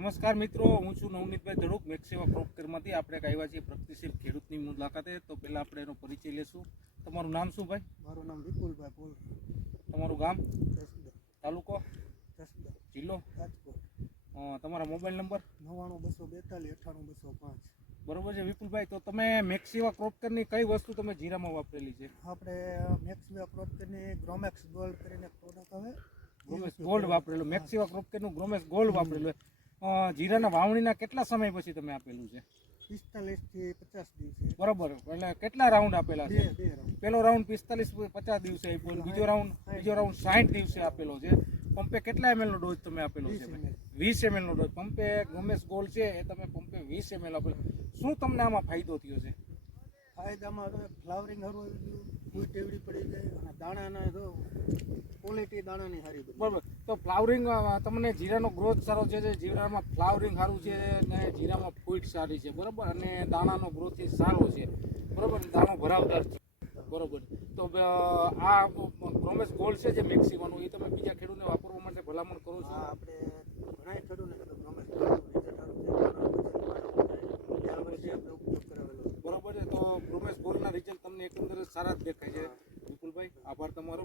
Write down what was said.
નમસ્કાર મિત્રો, હું છું નવનીતભાઈ ધડુક મેક્સેવા ક્રોપ કેરમાંથી. આપણે આવ્યા છીએ પ્રગતિશીલ ખેડૂતની મુલાકાતે. તો પહેલાં આપણે એનો પરિચય લેશું. તમારું નામ શું ભાઈ? મારું નામ વિપુલભાઈ પોલ, તમારું ગામ, જસદણ, તાલુકો, જસદણ, જિલ્લો, રાજકોટ. તમારા મોબાઈલ નંબર? 99 242 98 205. બરોબર છે વિપુલભાઈ. તો તમે મેક્સેવા ક્રોપ કેરની કઈ વસ્તુ તમે જીરામાં વાપરેલી છે? આપણે મેક્સવેવા ક્રોપની ગ્રોમેક્સ ગોલ્ડ કરીને પ્રોડક્ટ આવે, ગ્રોમેસ ગોલ્ડ વાપરેલું, મેક્સેવા ક્રોપ કેરનું ગ્રોમેસ ગોલ્ડ વાપરેલું. જીરાના વાવણીના કેટલા સમય પછી તમે આપેલું છે? 45 થી 50 દિવસે. બરોબર, એટલે કેટલા રાઉન્ડ આપેલા છે? બે રાઉન્ડ. પહેલો રાઉન્ડ 45-50 દિવસે આપ્યો, બીજો રાઉન્ડ 60 દિવસે આપેલો છે. પંપે કેટલા ml નો ડોઝ તમે આપેલો છે? 20 ml નો ડોઝ. પંપે ગ્રોમેસ ગોલ્ડ છે એ તમે પંપે 20 ml આપેલો. શું તમને આમાં ફાયદો થયો છે? ફાયદામાં તો ફ્લાવરિંગ સારું આવી ગયું, ફૂલ ટેવડી પડી ગઈ અને દાણાના તો ક્વોલિટી દાણાની સારી બની. બરોબર, તો ફ્લાવરિંગ તમને જીરાનો ગ્રોથ સારો છે, જીરામાં ફ્લાવરિંગ સારું છે ને જીરામાં ફૂટ સારી છે, બરોબર, અને દાણાનો ગ્રોથ સારો છે, બરોબર, દાણો ભરાવદાર છે, બરોબર. તો આ ગ્રોમેસ ગોલ્ડ છે જે મેક્સિમાનું, એ તમે બીજા ખેડૂતને વાપરવા માટે ભલામણ કરો છો? હા, આપણે ઘણા ખેડૂતને ગ્રોમેક્સ રિઝલ્ટ સારું છે, ઉપયોગ કરાવેલો. બરોબર છે. તો ગ્રોમેસ ગોલ્ડના રિઝલ્ટ તમને એકંદરે સારા જ દેખાય છે વિપુલભાઈ. આભાર તમારો.